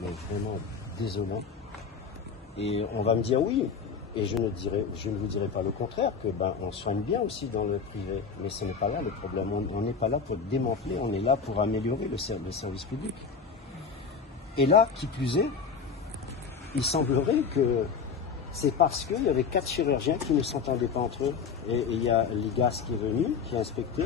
mais vraiment désolant. Et on va me dire oui, et je ne vous dirai pas le contraire, que on soigne bien aussi dans le privé. Mais ce n'est pas là le problème. On n'est pas là pour démanteler, on est là pour améliorer le service public. Et là, qui plus est, il semblerait que c'est parce qu'il y avait 4 chirurgiens qui ne s'entendaient pas entre eux. Et il y a l'IGAS qui est venu, qui a inspecté,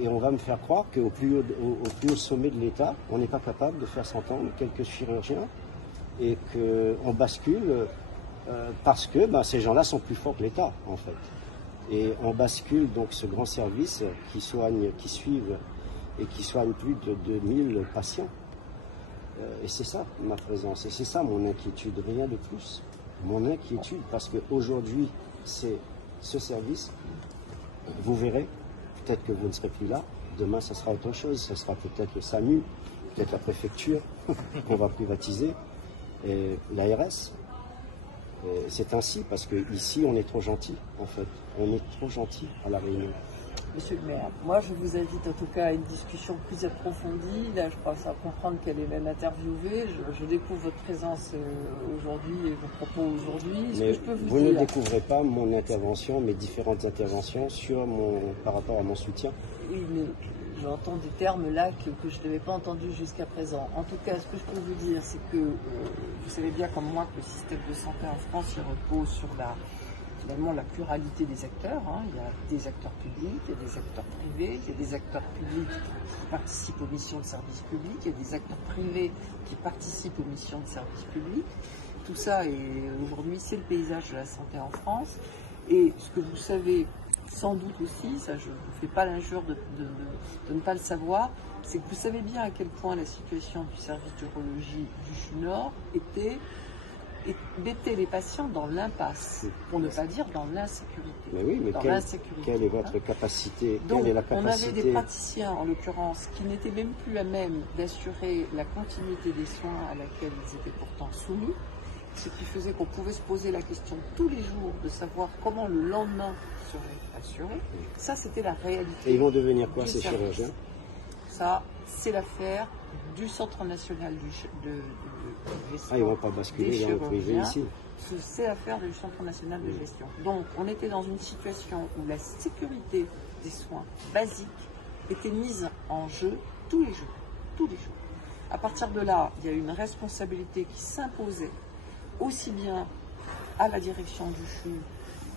et on va me faire croire qu'au plus haut sommet de l'État, on n'est pas capable de faire s'entendre quelques chirurgiens, et qu'on bascule parce que ces gens-là sont plus forts que l'État, en fait. Et on bascule donc ce grand service qui suivent et qui soigne plus de 2000 patients. Et c'est ça ma présence, et c'est ça mon inquiétude, rien de plus. Mon inquiétude, parce qu'aujourd'hui, c'est ce service, vous verrez, peut-être que vous ne serez plus là, demain ça sera autre chose, ça sera peut-être le SAMU, peut-être la préfecture qu'on va privatiser, et l'ARS. C'est ainsi, parce qu'ici on est trop gentil, en fait. On est trop gentil à La Réunion. Monsieur le maire, moi je vous invite en tout cas à une discussion plus approfondie. Là, je crois que ça va comprendre qu'elle est même interviewée. Je découvre votre présence aujourd'hui et vos propos aujourd'hui. Mais vous ne découvrez pas mon intervention, mes différentes interventions par rapport à mon soutien. Oui, mais j'entends des termes là que je n'avais pas entendus jusqu'à présent. En tout cas, ce que je peux vous dire, c'est que vous savez bien comme moi que le système de santé en France il repose sur finalement la pluralité des acteurs. Il y a des acteurs publics, il y a des acteurs privés, il y a des acteurs publics qui participent aux missions de service public, il y a des acteurs privés qui participent aux missions de service public. Tout ça, aujourd'hui, c'est le paysage de la santé en France. Et ce que vous savez sans doute aussi, ça je ne vous fais pas l'injure de ne pas le savoir, c'est que vous savez bien à quel point la situation du service d'urologie du CHU Nord mettait les patients dans l'impasse, pour ne pas dire dans l'insécurité. Mais oui, mais quelle est votre capacité? Donc, quelle est la capacité? on avait des praticiens, en l'occurrence, qui n'étaient même plus à même d'assurer la continuité des soins à laquelle ils étaient pourtant soumis, ce qui faisait qu'on pouvait se poser la question tous les jours de savoir comment le lendemain serait assuré. Ça, c'était la réalité. Et ils vont devenir quoi, ces chirurgiens? Ça, c'est l'affaire du Centre national de gestion. Ils ne vont pas basculer dans le privé ici. C'est l'affaire du Centre national de gestion. Donc, on était dans une situation où la sécurité des soins basiques était mise en jeu tous les jours. Tous les jours. À partir de là, il y a eu une responsabilité qui s'imposait aussi bien à la direction du CHU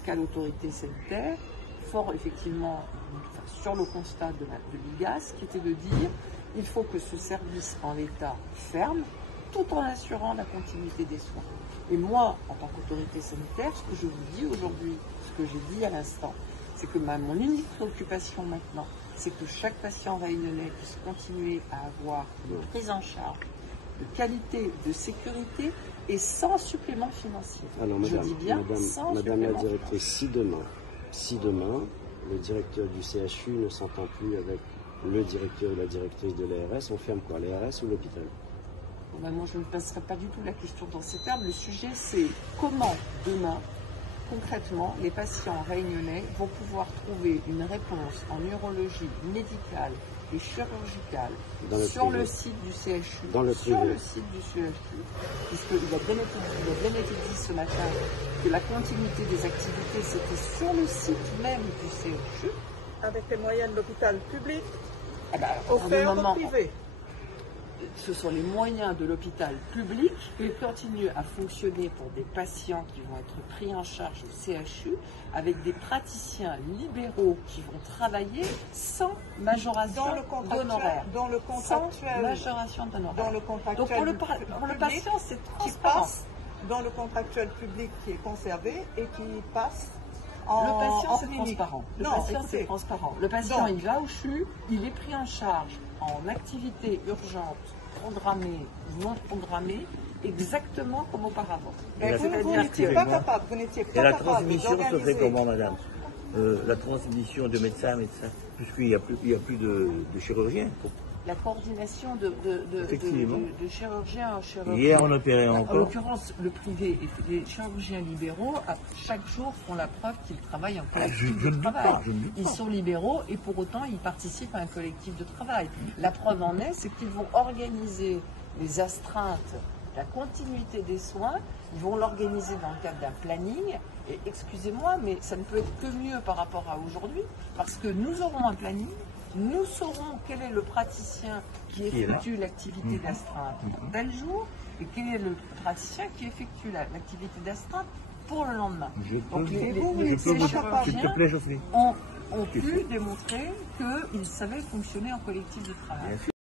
qu'à l'autorité sanitaire, fort effectivement sur le constat de l'IGAS, qui était de dire il faut que ce service en l'état ferme, tout en assurant la continuité des soins. Et moi, en tant qu'autorité sanitaire, ce que je vous dis aujourd'hui, ce que j'ai dit à l'instant, c'est que mon unique préoccupation maintenant, c'est que chaque patient réunionnais puisse continuer à avoir une prise en charge de qualité, de sécurité et sans supplément financier. Alors, je dis bien sans Madame la supplément directrice, si demain, le directeur du CHU ne s'entend plus avec le directeur ou la directrice de l'ARS, on ferme quoi, l'ARS ou l'hôpital? Moi, je ne passerai pas du tout la question dans ces termes. Le sujet, c'est comment demain, concrètement, les patients réunionnais vont pouvoir trouver une réponse en urologie médicale et chirurgicale sur le site du CHU, sur le site du CHU, puisqu'il a bien été dit ce matin que la continuité des activités, c'était sur le site même du CHU. Avec les moyens de l'hôpital public, offert au privé. Ce sont les moyens de l'hôpital public qui continuent à fonctionner pour des patients qui vont être pris en charge au CHU, avec des praticiens libéraux qui vont travailler sans majoration d'honoraires. Dans le contractuel. Sans majoration d'honoraires. Dans le contractuel. Donc pour le patient, c'est transparent. Dans le contractuel public qui est conservé et qui passe le patient, c'est transparent. Le patient, c'est transparent. Le patient, il va au CHU, il est pris en charge en activité urgente, programmée ou non programmée, exactement comme auparavant. Mais vous n'étiez pas capable, Et la transmission se fait comment, madame? La transmission de médecin à médecin, puisqu'il n'y a plus de chirurgien. La coordination de chirurgien en chirurgien. Hier, on opérait encore. En l'occurrence, le privé et les chirurgiens libéraux, chaque jour, font la preuve qu'ils travaillent en collectif de travail. Ils sont libéraux et pour autant, ils participent à un collectif de travail. La preuve en est, c'est qu'ils vont organiser les astreintes, la continuité des soins, ils vont l'organiser dans le cadre d'un planning. Et excusez-moi, mais ça ne peut être que mieux par rapport à aujourd'hui, parce que nous aurons un planning, nous saurons quel est le praticien qui effectue l'activité d'astreinte tel jour, et quel est le praticien qui effectue l'activité d'astreinte pour le lendemain. Donc les chirurgiens ont pu démontrer qu'ils savaient fonctionner en collectif de travail.